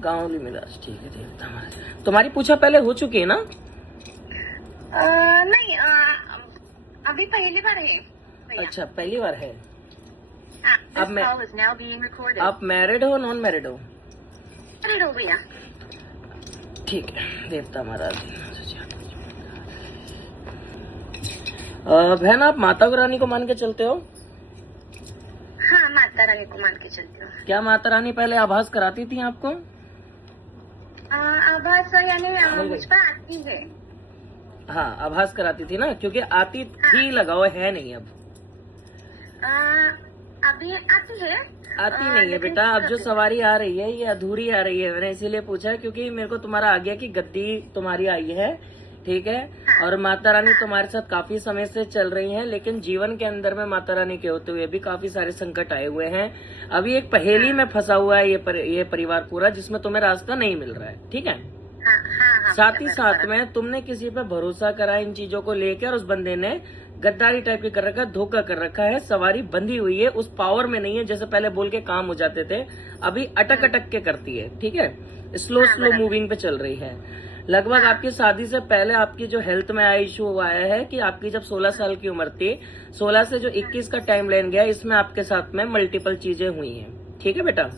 गाँवली मिलाज, ठीक है देवता महाराज। तुम्हारी पूछा पहले हो चुकी है ना? नहीं, अभी पहली बार है भैया। अच्छा, पहली बार है। हाँ, अब मैं आप मैरिड हो नॉन मैरिड हो? मैरिड हो भैया। ठीक है देवता महाराज। बहन आप माता रानी को मान के चलते हो? हाँ, माता रानी को मान के चलती हूँ। क्या माता रानी पहले आभास कराती थी आपको? आभास यानी मुझ पर आती है। हाँ, आभास कराती थी ना, क्योंकि आती थी लगाओ, है नहीं अब। अभी आती है। आती नहीं है बेटा, अब जो सवारी आ रही है ये अधूरी आ रही है। मैंने इसीलिए पूछा क्योंकि मेरे को तुम्हारा आ गया कि गद्दी तुम्हारी आई है, ठीक है, और माता रानी तुम्हारे साथ काफी समय से चल रही हैं, लेकिन जीवन के अंदर में माता रानी के होते हुए भी काफी सारे संकट आए हुए हैं। अभी एक पहेली में फंसा हुआ है ये परिवार पूरा, जिसमें तुम्हें रास्ता नहीं मिल रहा है, ठीक है। साथ ही साथ में तुमने किसी पे भरोसा करा इन चीजों को लेकर, और उस बंदे ने गद्दारी टाइप की कर रखा है, धोखा कर रखा है। सवारी बंधी हुई है, उस पावर में नहीं है जैसे पहले बोल के काम हो जाते थे, अभी अटक अटक के करती है, ठीक है, स्लो मूविंग पे चल रही है। लगभग आपकी शादी से पहले आपकी जो हेल्थ में इशू आया है कि आपकी जब 16 साल की उम्र थी, 16 से जो 21 का टाइम लाइन गया, इसमें आपके साथ में मल्टीपल चीजें हुई हैं, ठीक है बेटा।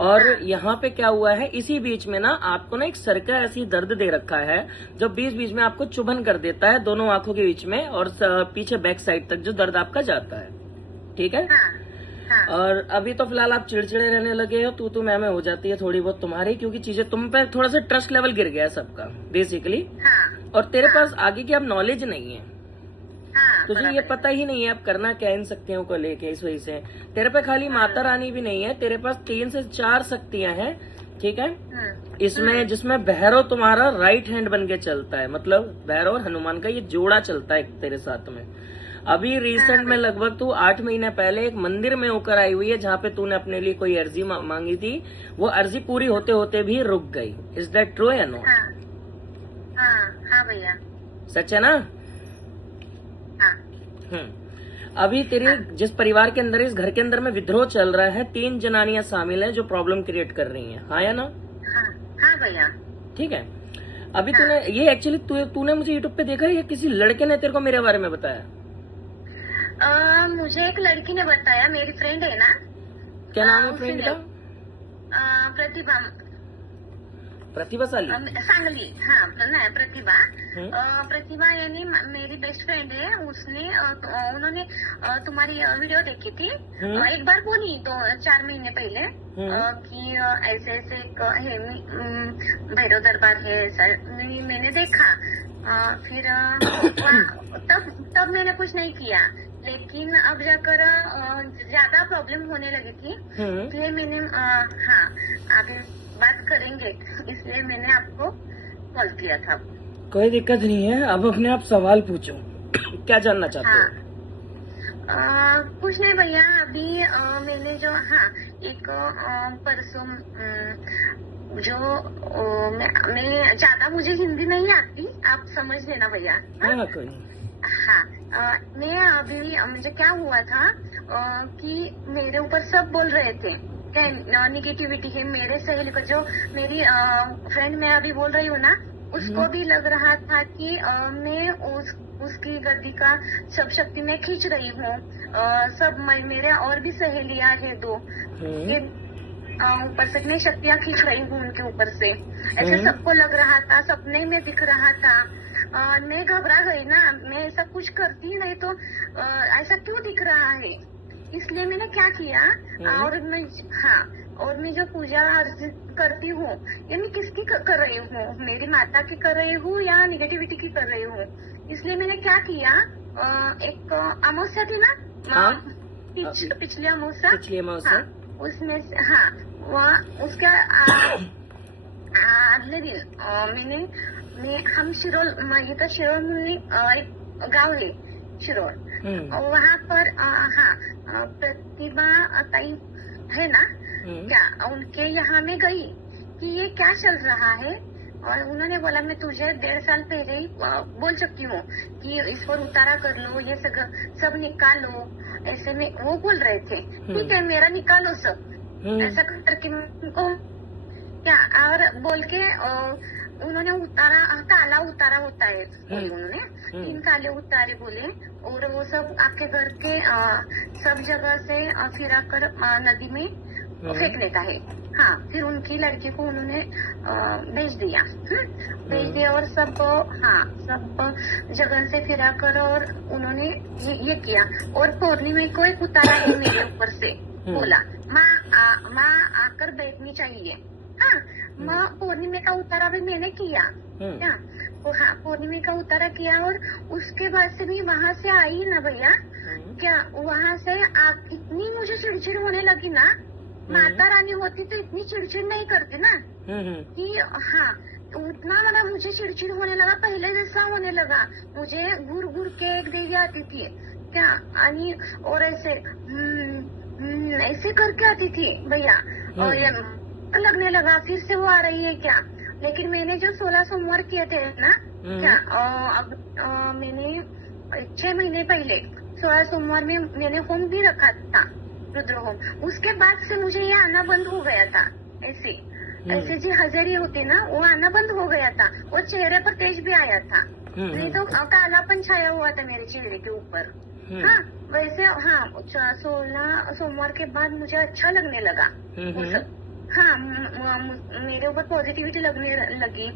और यहाँ पे क्या हुआ है, इसी बीच में ना आपको ना एक सर का ऐसी दर्द दे रखा है जो बीच बीच में आपको चुभन कर देता है दोनों आंखों के बीच में, और पीछे बैक साइड तक जो दर्द आपका जाता है, ठीक है। और अभी तो फिलहाल आप चिड़चिड़े रहने लगे हो, तू मैं हो जाती है थोड़ी बहुत तुम्हारी, क्योंकि चीजें तुम पे थोड़ा सा ट्रस्ट लेवल गिर गया है सबका बेसिकली। और तेरे पास आगे की अब नॉलेज नहीं है, तुझे ये पता ही नहीं है अब करना क्या इन शक्तियों को लेके। इस वजह से तेरे पे खाली माता रानी भी नहीं है, तेरे पास 3 से 4 शक्तियां हैं, ठीक है। इसमें जिसमें भैरव तुम्हारा राइट हैंड बन के चलता है, मतलब भैरव और हनुमान का ये जोड़ा चलता है तेरे साथ में। अभी रिसेंट में लगभग तू 8 महीने पहले एक मंदिर में होकर आई हुई है, जहाँ पे तूने अपने लिए कोई अर्जी मांगी थी, वो अर्जी पूरी होते होते भी रुक गई। इज दैट ट्रू या नो? हाँ भैया, सच है ना? अभी तेरे जिस परिवार के अंदर, इस घर के अंदर में विद्रोह चल रहा है, 3 जनानियां शामिल हैं जो प्रॉब्लम क्रिएट कर रही हैं, हाँ या ना? हाँ भैया। ठीक है। अभी तूने ये एक्चुअली तूने मुझे यूट्यूब पे देखा है या किसी लड़के ने तेरे को मेरे बारे में बताया? मुझे एक लड़की ने बताया, मेरी फ्रेंड है ना। क्या नाम है फ्रेंड का? प्रतिभा। प्रतिभा साली? सांगली। हाँ, प्रतिभा। प्रतिभा यानी मेरी बेस्ट फ्रेंड है, उन्होंने तुम्हारी वीडियो देखी थी। एक बार बोली तो 4 महीने पहले कि ऐसे ऐसे एक है भैरव दरबार है, ऐसा मैंने देखा। फिर तब मैंने कुछ नहीं किया, लेकिन अब जाकर ज्यादा प्रॉब्लम होने लगी थी, इसलिए मैंने आगे बात करेंगे, इसलिए मैंने आपको कॉल किया था। कोई दिक्कत नहीं है, अब अपने आप सवाल पूछो, क्या जानना चाहते हो? कुछ नहीं भैया, अभी मैंने जो एक परसों जो मैं ज्यादा मुझे हिंदी नहीं आती, आप समझ लेना भैया। हाँ कोई नहीं। मैं अभी मुझे क्या हुआ था कि मेरे ऊपर सब बोल रहे थे निगेटिविटी है। मेरे सहेली को, जो मेरी फ्रेंड मैं अभी बोल रही हूँ ना, उसको भी लग रहा था कि मैं उसकी गद्दी का सब शक्ति में खींच रही हूँ। सब मेरे और भी सहेलियां हैं 2, ऊपर से मैं शक्तियाँ खींच रही हूँ उनके ऊपर से, ऐसे सबको लग रहा था, सपने में दिख रहा था। मैं घबरा गई ना, मैं ऐसा कुछ करती नहीं तो ऐसा क्यों दिख रहा है, इसलिए मैंने क्या किया, और मैं जो पूजा करती हूँ, ये मैं किसकी कर रही हूँ, मेरी माता की कर रही हूँ या निगेटिविटी की कर रही हूँ। इसलिए मैंने क्या किया, एक अमावस्या थी ना, पिछली अमावस्या, उसमें उसका अगले दिन हम शिरोल, इथं शिरोळ म्हणून एक गाव है शिरोळ, वहाँ पर प्रतिभा ताई है ना, क्या उनके यहाँ में गई कि ये क्या चल रहा है, और उन्होंने बोला मैं तुझे 1.5 साल पहले ही बोल चुकी हूँ कि इस पर उतारा कर लो, ये सब निकालो, ऐसे में वो बोल रहे थे। ठीक है, मेरा निकालो सब, ऐसा करके उनको क्या और बोल के उन्होंने उतारा, काला उतारा होता है बोले उन्होंने, 3 काले उतारे बोले, और वो सब आपके घर के सब जगह से फिरा कर नदी में फेंकने का है। हाँ, फिर उनकी लड़की को उन्होंने भेज दिया, भेज दिया और सब जगह से फिरा कर और उन्होंने ये किया। और पूर्णिमा को एक उतारा है मेरे ऊपर से, बोला माँ आकर बैठनी चाहिए। हाँ, माँ पूर्णिमा का उतारा भी मैंने किया क्या, हाँ पूर्णिमा का उतारा किया। और उसके बाद से भी वहाँ से आई ना भैया, क्या वहाँ से इतनी मुझे चिड़चिड़ होने लगी ना, माता रानी होती तो इतनी चिड़चिड़ नहीं करती ना कि हाँ, उतना वाला मुझे चिड़चिड़ होने लगा, पहले जैसा होने लगा। मुझे घूर घूर के एक देवी आती थी क्या, और ऐसे करके आती थी भैया, और लगने लगा फिर से वो आ रही है क्या। लेकिन मैंने जो 16 सोमवार किए थे ना क्या, मैंने 6 महीने पहले 16 सोमवार में मैंने होम भी रखा था, रुद्र होम। उसके बाद से मुझे ये आना बंद हो गया था, ऐसे जी हजारी होती ना, वो आना बंद हो गया था, और चेहरे पर तेज भी आया था, नहीं तो कालापन छाया हुआ था मेरे चेहरे के ऊपर। हाँ वैसे, हाँ 16 सोमवार के बाद मुझे अच्छा लगने लगा वो सब। हाँ, मेरे ऊपर पॉजिटिविटी लगने लगी।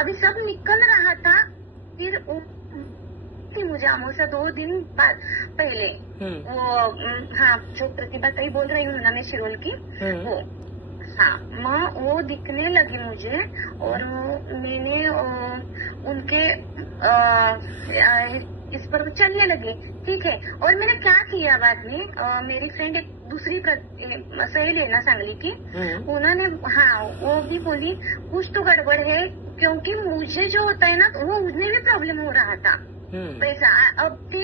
अभी सब निकल रहा था, फिर मुझे अमावस्या 2 दिन बाद पहले वो हाँ, जो प्रतिभा ताई बोल रही हूँ ना मैं शिरोल की, वो हाँ माँ वो दिखने लगी मुझे, और मैंने उनके इस पर चलने लगी, ठीक है। और मैंने क्या किया बाद में, मेरी फ्रेंड एक दूसरी सहेली है ना सांगली की, उन्होंने हाँ वो भी बोली कुछ तो गड़बड़ है, क्योंकि मुझे जो होता है ना वो उसमें भी प्रॉब्लम हो रहा था पैसा। अब ते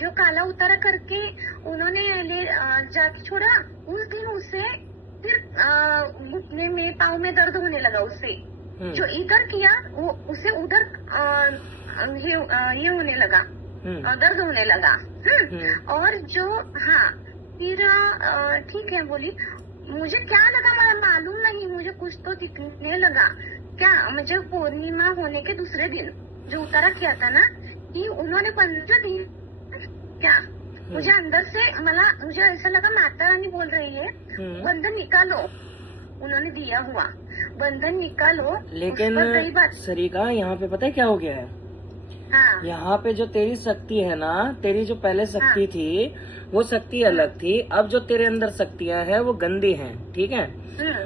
जो काला उतारा करके उन्होंने जाके छोड़ा, उस दिन उससे फिर घुटने में पाँव में दर्द होने लगा उससे। जो इधर किया वो उसे उधर ये होने लगा, दर्द होने लगा। और जो हाँ फिर ठीक है बोली, मुझे क्या लगा मुझे मालूम नहीं, मुझे कुछ तो दिखने लगा क्या। मुझे पूर्णिमा होने के दूसरे दिन जो उतारा किया था ना, कि उन्होंने 15 दिन क्या, मुझे अंदर से मुझे ऐसा लगा माता रानी बोल रही है बंधन निकालो, उन्होंने दिया हुआ बंधन निकालो। लेकिन सरिका यहाँ पे पता है क्या हो गया है, हाँ। यहाँ पे जो तेरी शक्ति है ना, तेरी जो पहले शक्ति थी वो शक्ति अलग थी, अब जो तेरे अंदर शक्तियाँ है वो गंदी हैं, ठीक है।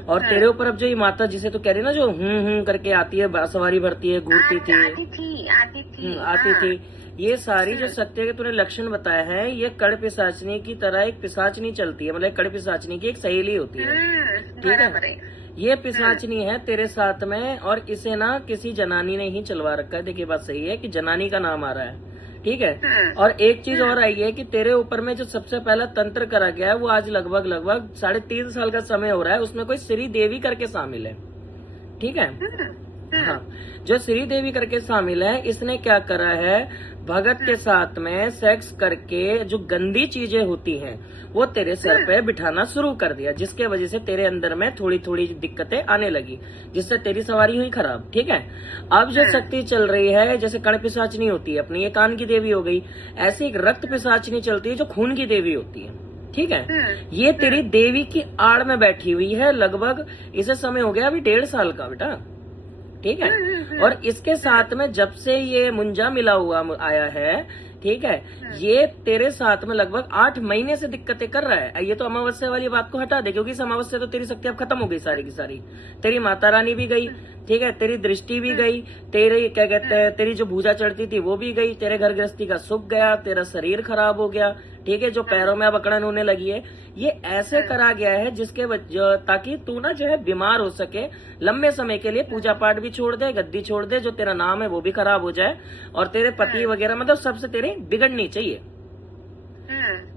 और तेरे ऊपर अब जो ये माता जिसे तू कह रही है ना, जो करके आती है, सवारी भरती है, घूरती थी, आती थी, ये सारी जो शक्ति के तूने लक्षण बताया है, ये कड़ पिशाचनी की तरह एक पिशाचनी चलती है, मतलब कड़ पिशाचनी की एक सहेली होती है, ठीक है। ये पिशाचनी है तेरे साथ में, और इसे ना किसी जनानी ने ही चलवा रखा है। देखिए बात सही है कि जनानी का नाम आ रहा है, ठीक है। और एक चीज और आई है कि तेरे ऊपर में जो सबसे पहला तंत्र करा गया है, वो आज लगभग 3.5 साल का समय हो रहा है, उसमें कोई श्री देवी करके शामिल है, ठीक है। हाँ, जो श्री देवी करके शामिल है, इसने क्या करा है, भगत के साथ में सेक्स करके जो गंदी चीजें होती हैं वो तेरे सर पे बिठाना शुरू कर दिया, जिसके वजह से तेरे अंदर में थोड़ी थोड़ी दिक्कतें आने लगी, जिससे तेरी सवारी हुई खराब, ठीक है। अब जो शक्ति चल रही है, जैसे कण पिशाचनी होती है अपनी, ये कान की देवी हो गई, ऐसी एक रक्त पिशाचनी चलती है जो खून की देवी होती है, ठीक है। ये तेरी देवी की आड़ में बैठी हुई है, लगभग इसे समय हो गया अभी 1.5 साल का बेटा, ठीक है। और इसके साथ में जब से ये मुंजा मिला हुआ आया है, ठीक है, ये तेरे साथ में लगभग 8 महीने से दिक्कतें कर रहा है। ये तो अमावस्या वाली बात को हटा दे, क्योंकि इस अमावस्या तो तेरी शक्ति अब खत्म हो गई सारी की सारी, तेरी माता रानी भी गई, ठीक है, तेरी दृष्टि भी गई, तेरी क्या कहते हैं, तेरी जो भूजा चढ़ती थी वो भी गई, तेरे घर गृहस्थी का सुख गया, तेरा शरीर खराब हो गया, ठीक है, जो पैरों में अब अकड़न होने लगी है, ये ऐसे करा गया है जिसके ताकि तू ना जो है बीमार हो सके लंबे समय के लिए, पूजा पाठ भी छोड़ दे, गद्दी छोड़ दे, जो तेरा नाम है वो भी खराब हो जाए, और तेरे पति वगैरह मतलब सबसे तेरी बिगड़नी चाहिए,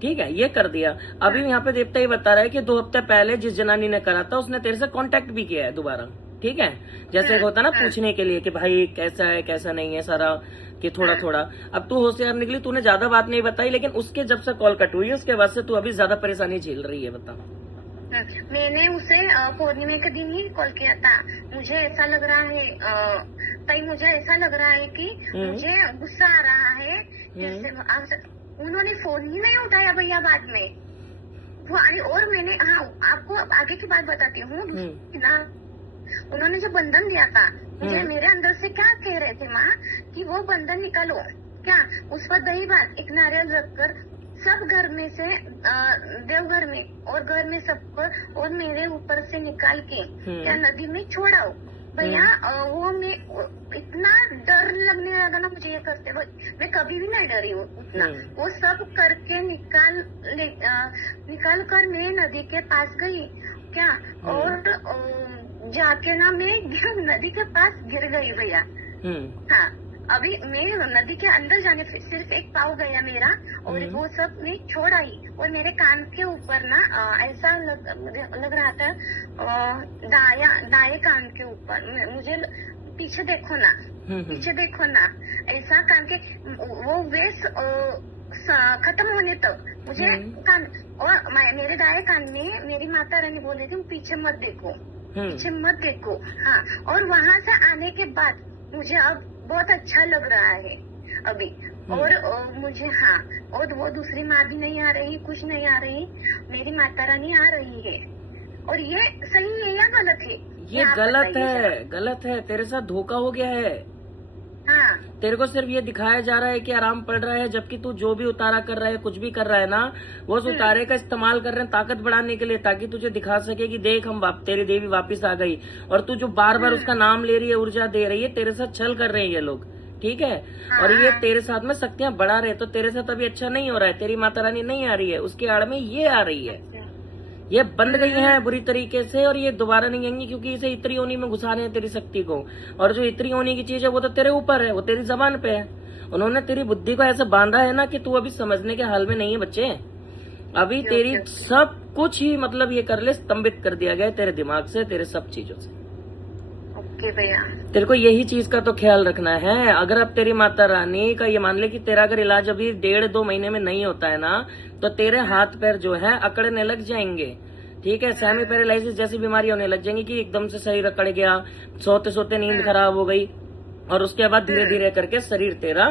ठीक है। ये कर दिया। अभी यहाँ पे देवता ही बता रहा है कि 2 हफ्ते पहले जिस जनानी ने करा था उसने तेरे से कांटेक्ट भी किया है दोबारा, ठीक है। जैसे होता ना पूछने के लिए कि भाई कैसा है कैसा नहीं है सारा, कि थोड़ा थोड़ा। अब तू होशियार निकली, तूने ज्यादा बात नहीं बताई, लेकिन उसके जब से कॉल कट हुई है उसके बाद से तू अभी ज्यादा परेशानी झेल रही है, बता। मैंने उसे पूर्णिमा के दिन ही कॉल किया था। मुझे ऐसा लग रहा है ताई, मुझे ऐसा लग रहा है कि मुझे गुस्सा आ रहा है। जैसे उन्होंने फोन ही नहीं उठाया भैया बाद में वो। और मैंने आपको आगे की बात बताती हूँ ना। उन्होंने जो बंधन दिया था मुझे, मेरे अंदर से क्या कह रहे थे माँ कि वो बंधन निकालो क्या, उस पर दही भात एक नारियल रखकर सब घर में से देवघर में और घर में सबको और मेरे ऊपर से निकाल के या नदी में छोड़ाओ भैया। वो मैं इतना डर लगने लगा ना मुझे ये करते हुए। मैं कभी भी नहीं डरी हूँ उतना। वो सब करके निकाल कर मैं नदी के पास गई क्या, और जाके ना मैं नदी के पास गिर गई भैया। हाँ, अभी मैं नदी के अंदर जाने सिर्फ एक पाँव गया मेरा, और वो सब मैं छोड़ आई। और मेरे कान के ऊपर ना ऐसा लग रहा था दाएं कान के ऊपर। मुझे पीछे देखो ना, पीछे देखो ना, ऐसा कान के वो वेस खत्म होने तक मुझे कान, और मेरे दाएं कान में मेरी माता रानी बोल रही थी पीछे मत देखो, पीछे मत देखो। हाँ, और वहाँ से आने के बाद मुझे अब बहुत अच्छा लग रहा है अभी। और मुझे और वो दूसरी माँ भी नहीं आ रही, कुछ नहीं आ रही, मेरी माता रानी आ रही है। और ये सही है या गलत है? ये गलत है, गलत है। तेरे साथ धोखा हो गया है। हाँ, तेरे को सिर्फ ये दिखाया जा रहा है कि आराम पड़ रहा है, जबकि तू जो भी उतारा कर रहा है, कुछ भी कर रहा है ना, वो उस उतारे का इस्तेमाल कर रहे हैं ताकत बढ़ाने के लिए, ताकि तुझे दिखा सके कि देख तेरी देवी वापस आ गई। और तू जो बार बार उसका नाम ले रही है, ऊर्जा दे रही है, तेरे साथ छल कर रहे हैं ये लोग, ठीक है। और ये तेरे साथ में शक्तियां बढ़ा रहे, तो तेरे साथ अभी अच्छा नहीं हो रहा है। तेरी माता रानी नहीं आ रही है, उसके आड़ में ये आ रही है। ये बंद गई है बुरी तरीके से, और ये दोबारा नहीं आएंगी, क्योंकि इसे इतनी योनि में घुसा रहे हैं तेरी शक्ति को। और जो इतनी योनि की चीज है वो तो तेरे ऊपर है, वो तेरी जबान पे है। उन्होंने तेरी बुद्धि को ऐसे बांधा है ना कि तू अभी समझने के हाल में नहीं है बच्चे। अभी तेरी सब कुछ ही मतलब ये कर ले, स्तंभित कर दिया गया है तेरे दिमाग से, तेरे सब चीजों से। ओके भैया, तेरे को यही चीज का तो ख्याल रखना है। अगर अब तेरी माता रानी का ये मान ले कि तेरा अगर इलाज अभी 1.5-2 महीने में नहीं होता है ना, तो तेरे हाथ पैर जो है अकड़ने लग जाएंगे, ठीक है। सेमी पैरालिसिस जैसी बीमारी होने लग जाएंगी कि एकदम से शरीर अकड़ गया, सोते सोते नींद खराब हो गई, और उसके बाद धीरे धीरे करके शरीर तेरा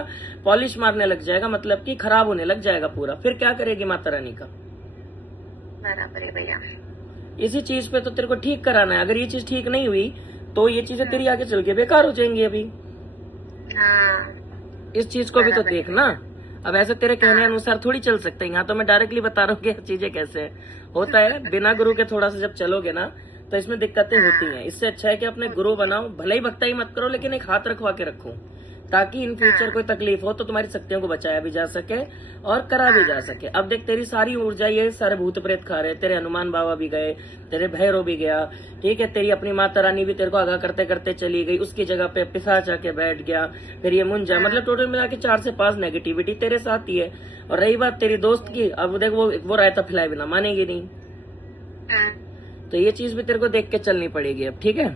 पॉलिश मारने लग जाएगा, मतलब कि खराब होने लग जाएगा पूरा। फिर क्या करेगी माता रानी का? बराबर है भैया। इसी चीज पे तो तेरे को ठीक कराना है। अगर ये चीज ठीक नहीं हुई तो ये चीजें तेरी आगे चल के बेकार हो जाएंगी अभी। इस चीज को भी तो देखना। अब ऐसे तेरे कहने अनुसार थोड़ी चल सकते हैं। यहाँ तो मैं डायरेक्टली बता रहा हूँ कि चीजें कैसे होता है। बिना गुरु के थोड़ा सा जब चलोगे ना, तो इसमें दिक्कतें होती हैं। इससे अच्छा है कि अपने गुरु बनाओ, भले ही भक्ताई मत करो, लेकिन एक हाथ रखवा के रखो, ताकि इन फ्यूचर कोई तकलीफ हो तो तुम्हारी शक्तियों को बचाया भी जा सके और करा भी जा सके। अब देख, तेरी सारी ऊर्जा ये सारे भूत प्रेत खा रहे, तेरे हनुमान बाबा भी गए, तेरे भैरव भी गया, ठीक है। तेरी अपनी माता रानी भी तेरे को आगाह करते करते चली गई, उसकी जगह पे पिशाच आके बैठ गया, फिर ये मुंजा, मतलब टोटल मिला के 4 से 5 नेगेटिविटी तेरे साथ ही है। और रही बात तेरी दोस्त की, अब देख वो रायता फैलाए बिना मानेगी नहीं, तो ये चीज भी तेरे को देख के चलनी पड़ेगी अब, ठीक है।